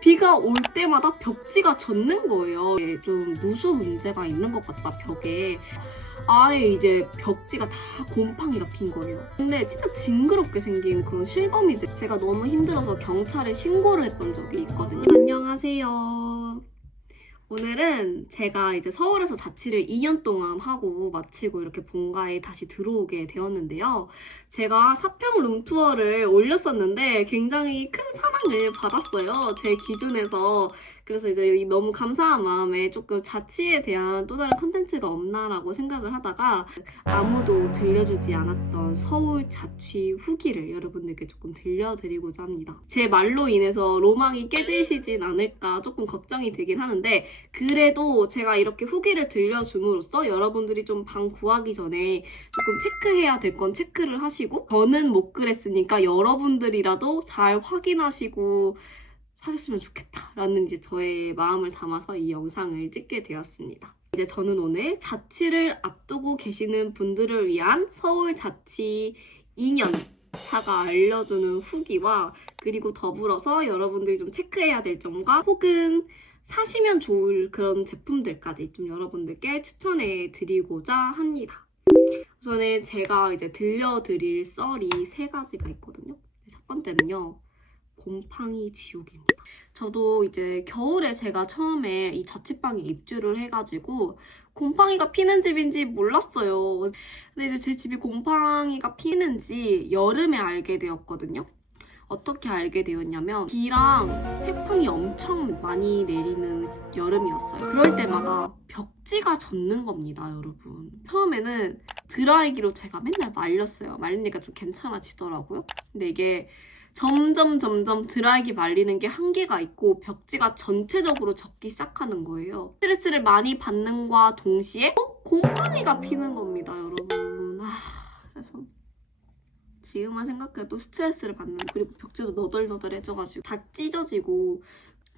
비가 올 때마다 벽지가 젖는 거예요. 좀 누수 문제가 있는 것 같다, 벽에. 아예 이제 벽지가 다 곰팡이가 핀 거예요. 근데 진짜 징그럽게 생긴 그런 실거미들. 제가 너무 힘들어서 경찰에 신고를 했던 적이 있거든요. 안녕하세요. 오늘은 제가 이제 서울에서 자취를 2년 동안 하고 마치고 이렇게 본가에 다시 들어오게 되었는데요. 제가 사평 룸투어를 올렸었는데 굉장히 큰 사랑을 받았어요. 제 기준에서. 그래서 이제 너무 감사한 마음에 조금 자취에 대한 또 다른 컨텐츠가 없나라고 생각을 하다가 아무도 들려주지 않았던 서울 자취 후기를 여러분들께 조금 들려드리고자 합니다. 제 말로 인해서 로망이 깨지시진 않을까 조금 걱정이 되긴 하는데, 그래도 제가 이렇게 후기를 들려줌으로써 여러분들이 좀 방 구하기 전에 조금 체크해야 될 건 체크를 하시고, 저는 못 그랬으니까 여러분들이라도 잘 확인하시고 사셨으면 좋겠다라는 이제 저의 마음을 담아서 이 영상을 찍게 되었습니다. 이제 저는 오늘 자취를 앞두고 계시는 분들을 위한 서울 자취 2년 차가 알려주는 후기와, 그리고 더불어서 여러분들이 좀 체크해야 될 점과 혹은 사시면 좋을 그런 제품들까지 좀 여러분들께 추천해 드리고자 합니다. 우선은 제가 이제 들려드릴 썰이 3가지가 있거든요. 첫 번째는요, 곰팡이 지옥입니다. 저도 이제 겨울에 제가 처음에 이 자취방에 입주를 해가지고 곰팡이가 피는 집인지 몰랐어요. 근데 이제 제 집이 곰팡이가 피는지 여름에 알게 되었거든요. 어떻게 알게 되었냐면, 비랑 태풍이 엄청 많이 내리는 여름이었어요. 그럴 때마다 벽지가 젖는 겁니다, 여러분. 처음에는 드라이기로 제가 맨날 말렸어요. 말리니까 좀 괜찮아지더라고요. 근데 이게 점점 드라이기 말리는 게 한계가 있고 벽지가 전체적으로 젖기 시작하는 거예요. 스트레스를 많이 받는과 동시에 곰팡이가 피는 겁니다, 여러분. 그래서 지금만 생각해도 스트레스를 받는, 그리고 벽지도 너덜너덜해져가지고 다 찢어지고,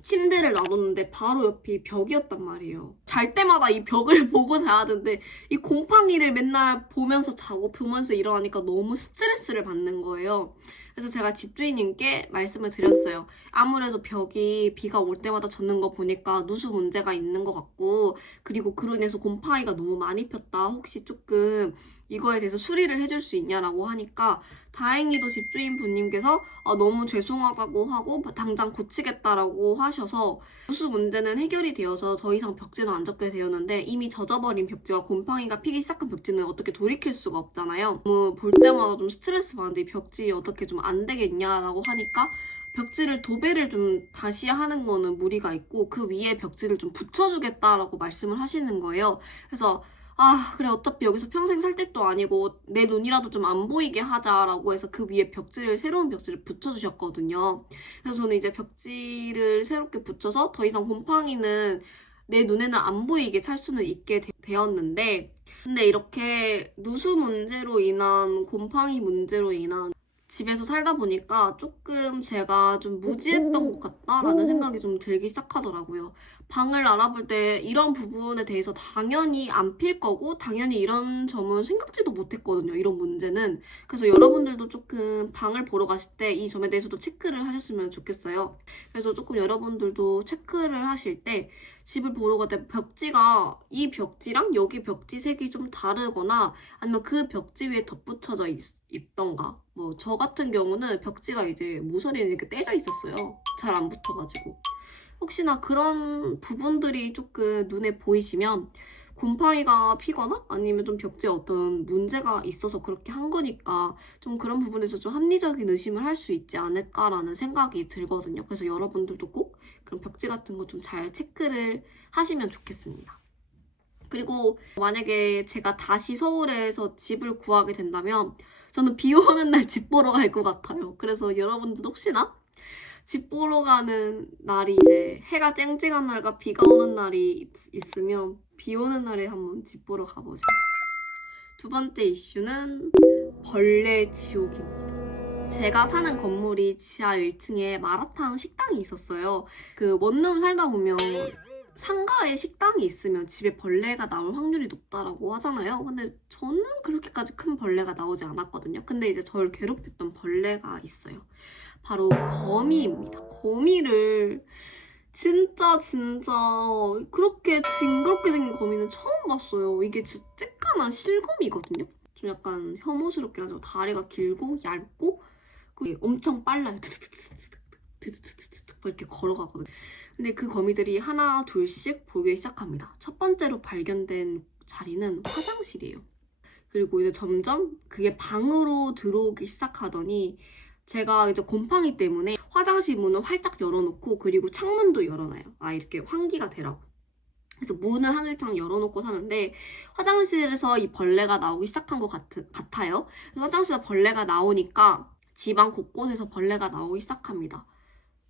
침대를 놔뒀는데 바로 옆이 벽이었단 말이에요. 잘 때마다 이 벽을 보고 자야 되는데 이 곰팡이를 맨날 보면서 자고 보면서 일어나니까 너무 스트레스를 받는 거예요. 그래서 제가 집주인님께 말씀을 드렸어요. 아무래도 벽이 비가 올 때마다 젖는 거 보니까 누수 문제가 있는 것 같고, 그리고 그로 인해서 곰팡이가 너무 많이 폈다. 혹시 조금 이거에 대해서 수리를 해줄 수 있냐라고 하니까, 다행히도 집주인 분님께서 너무 죄송하다고 하고 당장 고치겠다라고 하셔서 누수 문제는 해결이 되어서 더 이상 벽지는 안 젖게 되었는데, 이미 젖어버린 벽지와 곰팡이가 피기 시작한 벽지는 어떻게 돌이킬 수가 없잖아요. 너무 볼 때마다 좀 스트레스 받는데 이 벽지 어떻게 좀 안 되겠냐라고 하니까, 벽지를 도배를 좀 다시 하는 거는 무리가 있고 그 위에 벽지를 좀 붙여주겠다라고 말씀을 하시는 거예요. 그래서 그래, 어차피 여기서 평생 살 집도 아니고 내 눈이라도 좀 안 보이게 하자라고 해서 그 위에 새로운 벽지를 붙여주셨거든요. 그래서 저는 이제 벽지를 새롭게 붙여서 더 이상 곰팡이는 내 눈에는 안 보이게 살 수는 있게 되었는데, 근데 이렇게 누수 문제로 인한, 곰팡이 문제로 인한 집에서 살다 보니까 조금 제가 좀 무지했던 것 같다라는 생각이 좀 들기 시작하더라고요. 방을 알아볼 때 이런 부분에 대해서 당연히 안 필 거고 당연히 이런 점은 생각지도 못했거든요, 이런 문제는. 그래서 여러분들도 조금 방을 보러 가실 때 이 점에 대해서도 체크를 하셨으면 좋겠어요. 그래서 조금 여러분들도 체크를 하실 때 집을 보러 갈 때 벽지가 이 벽지랑 여기 벽지 색이 좀 다르거나 아니면 그 벽지 위에 덧붙여져 있던가, 뭐 저 같은 경우는 벽지가 이제 모서리에 이렇게 떼져 있었어요. 잘 안 붙어가지고. 혹시나 그런 부분들이 조금 눈에 보이시면 곰팡이가 피거나 아니면 좀 벽지에 어떤 문제가 있어서 그렇게 한 거니까 좀 그런 부분에서 좀 합리적인 의심을 할 수 있지 않을까라는 생각이 들거든요. 그래서 여러분들도 꼭 그런 벽지 같은 거 좀 잘 체크를 하시면 좋겠습니다. 그리고 만약에 제가 다시 서울에서 집을 구하게 된다면 저는 비 오는 날 집 보러 갈 것 같아요. 그래서 여러분들도 혹시나 집 보러 가는 날이 이제 해가 쨍쨍한 날과 비가 오는 날이 있으면 비 오는 날에 한번 집 보러 가보세요. 두 번째 이슈는 벌레 지옥입니다. 제가 사는 건물이 지하 1층에 마라탕 식당이 있었어요. 그 원룸 살다 보면 상가에 식당이 있으면 집에 벌레가 나올 확률이 높다라고 하잖아요. 근데 저는 그렇게까지 큰 벌레가 나오지 않았거든요. 근데 이제 저를 괴롭혔던 벌레가 있어요. 바로 거미입니다. 거미를 진짜 그렇게 징그럽게 생긴 거미는 처음 봤어요. 이게 진짜 쬐깐한 실거미거든요. 좀 약간 혐오스럽게 하죠. 다리가 길고 얇고 엄청 빨라요. 이렇게 걸어가거든요. 근데 그 거미들이 하나 둘씩 보이기 시작합니다. 첫 번째로 발견된 자리는 화장실이에요. 그리고 이제 점점 그게 방으로 들어오기 시작하더니 제가 이제 곰팡이 때문에 화장실 문을 활짝 열어놓고 그리고 창문도 열어놔요. 이렇게 환기가 되라고. 그래서 문을 항상 열어놓고 사는데 화장실에서 이 벌레가 나오기 시작한 것 같아요. 그래서 화장실에서 벌레가 나오니까 집안 곳곳에서 벌레가 나오기 시작합니다.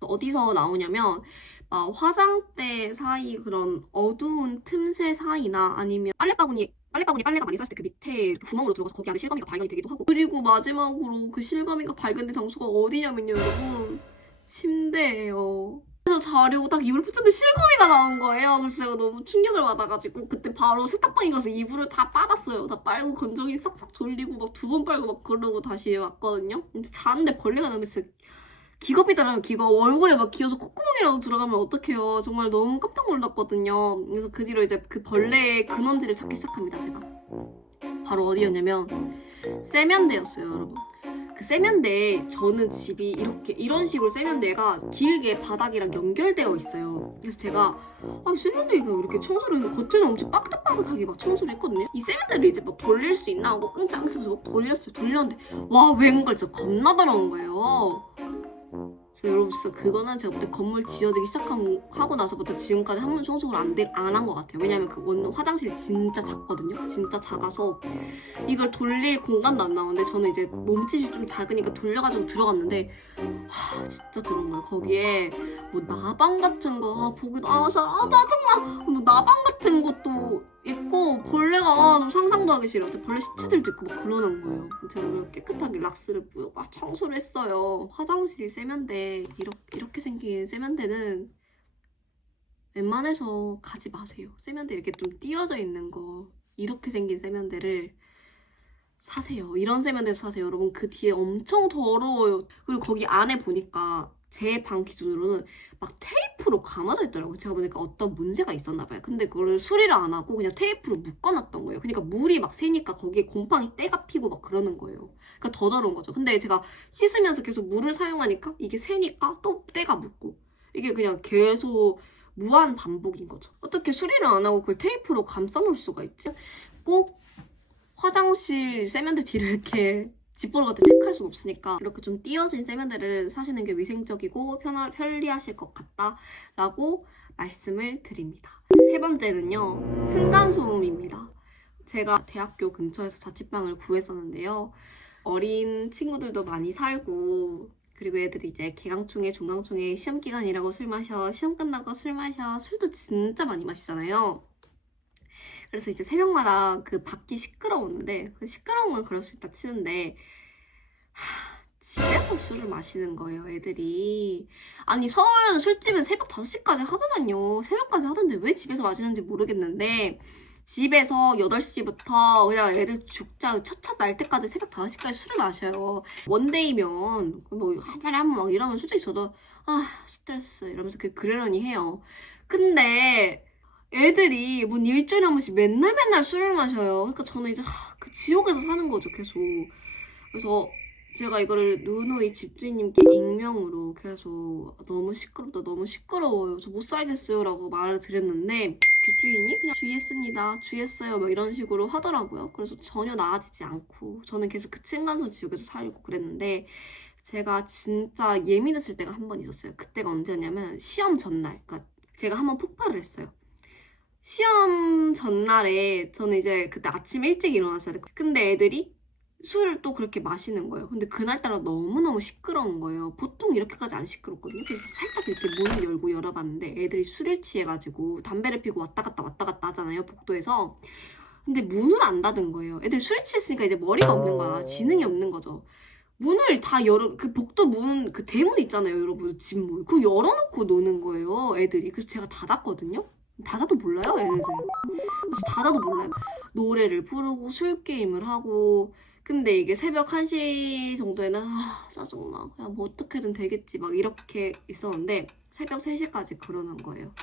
어디서 나오냐면 화장대 사이 그런 어두운 틈새 사이나 아니면 빨래바구니 빨래가 많이 쌌을 때 그 밑에 구멍으로 들어가서 거기 안에 실거미가 발견이 되기도 하고 그리고 마지막으로 그 실거미가 발견된 장소가 어디냐면요 여러분 침대예요. 그래서 자려고 딱 이불을 펼쳤는데 실거미가 나온 거예요. 그래서 제가 너무 충격을 받아가지고 그때 바로 세탁방에 가서 이불을 다 빨았어요. 다 빨고 건조기 싹싹 돌리고 막 2번 빨고 막 그러고 다시 왔거든요. 근데 자는데 벌레가 나면 진짜 기겁이잖아요. 기겁. 얼굴에 막 기어서 콧구멍이라도 들어가면 어떡해요. 정말 너무 깜짝 놀랐거든요. 그래서 그 뒤로 이제 그 벌레의 근원지를 찾기 시작합니다, 제가. 바로 어디였냐면 세면대였어요, 여러분. 그 세면대에 저는 집이 이런 식으로 세면대가 길게 바닥이랑 연결되어 있어요. 그래서 제가 세면대가 이렇게 청소를 해서 겉에는 엄청 빠득빠득하게 막 청소를 했거든요. 이 세면대를 이제 막 돌릴 수 있나 하고 끙짱 해서 막 돌렸는데 와 웬걸 진짜 겁나 더러운 거예요. 그래서 여러분 진짜 그거는 제가 그때 건물 지어지기 시작하고 나서부터 지금까지 한 번도 청소를 안 한 것 같아요. 왜냐면 그거는 화장실이 진짜 작거든요. 진짜 작아서 이걸 돌릴 공간도 안 나오는데 저는 이제 몸집이 좀 작으니까 돌려가지고 들어갔는데 진짜 더러운 거예요. 거기에 뭐 나방 같은 거 보기도 짜증나. 뭐 나방 같은 것도 있고 벌레가 너무 상상도 하기 싫어. 벌레 시체들도 있고 막 그러는 거예요. 제가 깨끗하게 락스를 뿌려 막 청소를 했어요. 화장실 세면대 이렇게 생긴 세면대는 웬만해서 가지 마세요. 세면대 이렇게 좀 띄어져 있는 거 이렇게 생긴 세면대를 사세요. 이런 세면대 사세요. 여러분 그 뒤에 엄청 더러워요. 그리고 거기 안에 보니까 제 방 기준으로는 막 테이프로 감아져 있더라고요. 제가 보니까 어떤 문제가 있었나 봐요. 근데 그걸 수리를 안 하고 그냥 테이프로 묶어놨던 거예요. 그러니까 물이 막 새니까 거기에 곰팡이 때가 피고 막 그러는 거예요. 그러니까 더 더러운 거죠. 근데 제가 씻으면서 계속 물을 사용하니까 이게 새니까 또 때가 묻고 이게 그냥 계속 무한 반복인 거죠. 어떻게 수리를 안 하고 그걸 테이프로 감싸놓을 수가 있지? 꼭 화장실 세면대 뒤를 이렇게 집 보러 갈 때 체크할 순 없으니까 이렇게 좀 띄어진 세면대를 사시는 게 위생적이고 편리하실 것 같다라고 말씀을 드립니다. 세 번째는요. 층간소음입니다. 제가 대학교 근처에서 자취방을 구했었는데요. 어린 친구들도 많이 살고 그리고 애들이 이제 개강총회, 종강총회 시험 기간이라고 술 마셔, 시험 끝나고 술 마셔, 술도 진짜 많이 마시잖아요. 그래서 이제 새벽마다 그 밖이 시끄러웠는데 그 시끄러운 건 그럴 수 있다 치는데 집에서 술을 마시는 거예요, 애들이. 아니 서울 술집은 새벽 5시까지 하더만요. 새벽까지 하던데 왜 집에서 마시는지 모르겠는데 집에서 8시부터 그냥 애들 죽자 첫차 날 때까지 새벽 5시까지 술을 마셔요. 원데이면 뭐 한 달에 한 번 막 이러면 솔직히 저도 스트레스 이러면서 그러려니 해요. 근데 애들이 뭐 일주일에 한 번씩 맨날 술을 마셔요. 그러니까 저는 이제 그 지옥에서 사는 거죠, 계속. 그래서 제가 이거를 누누이 집주인님께 익명으로 계속 너무 시끄럽다, 너무 시끄러워요, 저 못 살겠어요 라고 말을 드렸는데 집주인이 그냥 주의했어요 막 이런 식으로 하더라고요. 그래서 전혀 나아지지 않고 저는 계속 그 층간소음 지옥에서 살고 그랬는데 제가 진짜 예민했을 때가 한 번 있었어요. 그때가 언제였냐면 시험 전날. 그러니까 제가 한 번 폭발을 했어요. 시험 전날에 저는 이제 그때 아침 일찍 일어났어야 돼. 근데 애들이 술을 또 그렇게 마시는 거예요. 근데 그날따라 너무너무 시끄러운 거예요. 보통 이렇게까지 안 시끄럽거든요. 그래서 살짝 이렇게 문을 열고 열어봤는데 애들이 술을 취해가지고 담배를 피고 왔다 갔다 하잖아요, 복도에서. 근데 문을 안 닫은 거예요. 애들 술이 취했으니까 이제 머리가 없는 거야. 지능이 없는 거죠. 문을 다 그 복도 문, 그 대문 있잖아요, 여러분. 집 문. 그거 열어놓고 노는 거예요, 애들이. 그래서 제가 닫았거든요. 다다도 몰라요, 얘네들. 그래서 다다도 몰라요. 노래를 부르고 술 게임을 하고. 근데 이게 새벽 1시 정도에는 짜증나. 그냥 뭐 어떻게든 되겠지. 막 이렇게 있었는데 새벽 3시까지 그러는 거예요.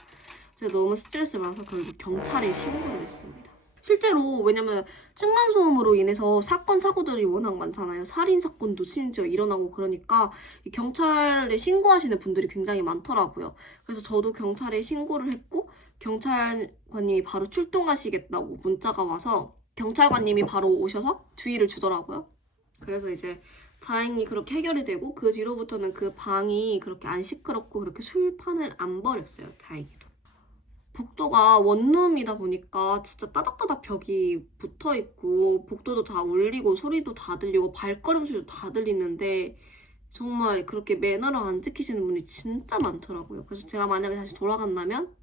제가 너무 스트레스 받아서 결국 경찰에 신고를 했습니다. 실제로 왜냐면 층간소음으로 인해서 사건 사고들이 워낙 많잖아요. 살인 사건도 심지어 일어나고 그러니까 경찰에 신고하시는 분들이 굉장히 많더라고요. 그래서 저도 경찰에 신고를 했고 경찰관님이 바로 출동하시겠다고 문자가 와서 경찰관님이 바로 오셔서 주의를 주더라고요. 그래서 이제 다행히 그렇게 해결이 되고 그 뒤로부터는 그 방이 그렇게 안 시끄럽고 그렇게 술판을 안 벌였어요. 다행히도. 복도가 원룸이다 보니까 진짜 따닥따닥 벽이 붙어있고 복도도 다 울리고 소리도 다 들리고 발걸음 소리도 다 들리는데 정말 그렇게 매너를 안 지키시는 분이 진짜 많더라고요. 그래서 제가 만약에 다시 돌아간다면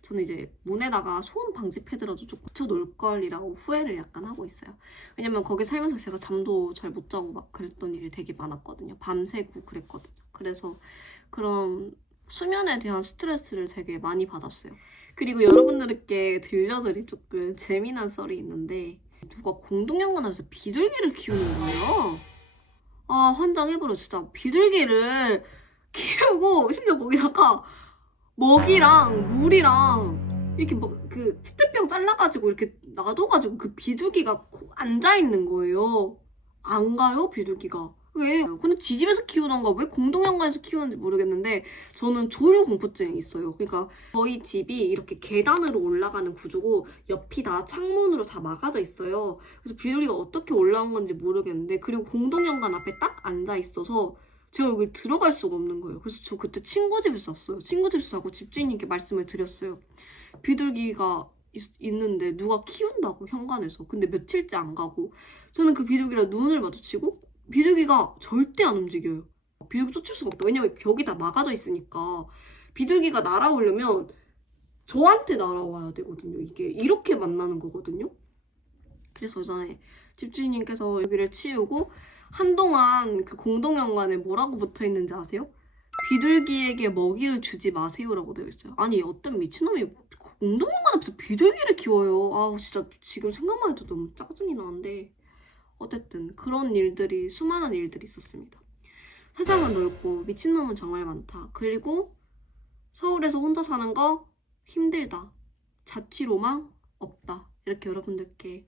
저는 이제 문에다가 소음 방지 패드라도 좀 붙여놓을 걸이라고 후회를 약간 하고 있어요. 왜냐면 거기 살면서 제가 잠도 잘 못 자고 막 그랬던 일이 되게 많았거든요. 밤새고 그랬거든요. 그래서 그런 수면에 대한 스트레스를 되게 많이 받았어요. 그리고 여러분들께 들려드릴 조금 재미난 썰이 있는데 누가 공동연관하면서 비둘기를 키우는 거예요. 환장해버려 진짜. 비둘기를 키우고 심지어 거기다가 먹이랑 물이랑 이렇게 막 그 페트병 잘라가지고 이렇게 놔둬가지고 그 비둘기가 앉아있는 거예요. 안 가요 비둘기가. 왜? 근데 지 집에서 키우던가 왜 공동연관에서 키우는지 모르겠는데 저는 조류 공포증이 있어요. 그러니까 저희 집이 이렇게 계단으로 올라가는 구조고 옆이 다 창문으로 다 막아져 있어요. 그래서 비둘기가 어떻게 올라온 건지 모르겠는데 그리고 공동연관 앞에 딱 앉아 있어서 제가 여기 들어갈 수가 없는 거예요. 그래서 저 그때 친구 집에서 잤어요. 친구 집에서 자고 집주인님께 말씀을 드렸어요. 비둘기가 있는데 누가 키운다고 현관에서. 근데 며칠째 안 가고 저는 그 비둘기랑 눈을 마주치고 비둘기가 절대 안 움직여요. 비둘기 쫓을 수가 없다. 왜냐면 벽이 다 막아져 있으니까 비둘기가 날아오려면 저한테 날아와야 되거든요. 이게 이렇게 만나는 거거든요. 그래서 전에 집주인님께서 여기를 치우고 한동안 그 공동연관에 뭐라고 붙어있는지 아세요? 비둘기에게 먹이를 주지 마세요라고 되어 있어요. 아니 어떤 미친놈이 공동연관 앞에서 비둘기를 키워요. 아우 진짜 지금 생각만 해도 너무 짜증이 나는데 어쨌든 그런 일들이 수많은 일들이 있었습니다. 세상은 넓고 미친놈은 정말 많다. 그리고 서울에서 혼자 사는 거 힘들다. 자취로망 없다. 이렇게 여러분들께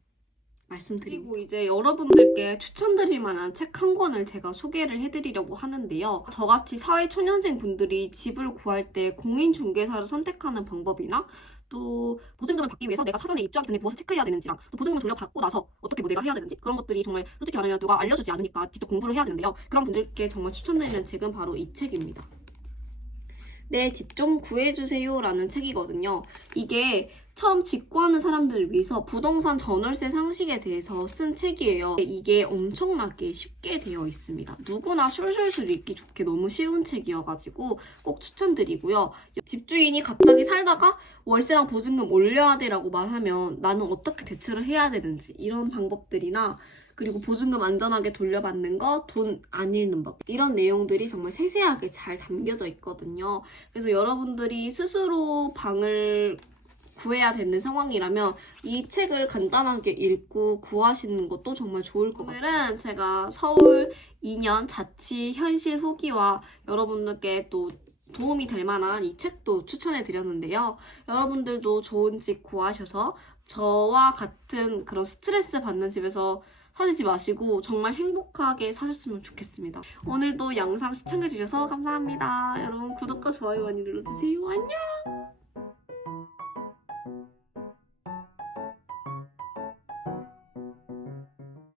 말씀드리고 그리고 이제 여러분들께 추천드릴 만한 책 한 권을 제가 소개를 해드리려고 하는데요. 저같이 사회초년생 분들이 집을 구할 때 공인중개사를 선택하는 방법이나 또 보증금을 받기 위해서 내가 사전에 입주하기 전에 무엇을 체크해야 되는지랑 또 보증금을 돌려받고 나서 어떻게 뭐 내가 해야 되는지 그런 것들이 정말 솔직히 말하면 누가 알려주지 않으니까 직접 공부를 해야 되는데요. 그런 분들께 정말 추천드리는 책은 바로 이 책입니다. 내 집 좀 구해주세요 라는 책이거든요. 이게 처음 직구하는 사람들을 위해서 부동산 전월세 상식에 대해서 쓴 책이에요. 이게 엄청나게 쉽게 되어 있습니다. 누구나 술술술 읽기 좋게 너무 쉬운 책이어가지고 꼭 추천드리고요. 집주인이 갑자기 살다가 월세랑 보증금 올려야 돼라고 말하면 나는 어떻게 대처를 해야 되는지 이런 방법들이나 그리고 보증금 안전하게 돌려받는 거, 돈 안 잃는 법 이런 내용들이 정말 세세하게 잘 담겨져 있거든요. 그래서 여러분들이 스스로 방을 구해야 되는 상황이라면 이 책을 간단하게 읽고 구하시는 것도 정말 좋을 것 같아요. 오늘은 제가 서울 2년 자취 현실 후기와 여러분들께 또 도움이 될 만한 이 책도 추천해 드렸는데요. 여러분들도 좋은 집 구하셔서 저와 같은 그런 스트레스 받는 집에서 사시지 마시고 정말 행복하게 사셨으면 좋겠습니다. 오늘도 영상 시청해주셔서 감사합니다. 여러분 구독과 좋아요 많이 눌러주세요. 안녕!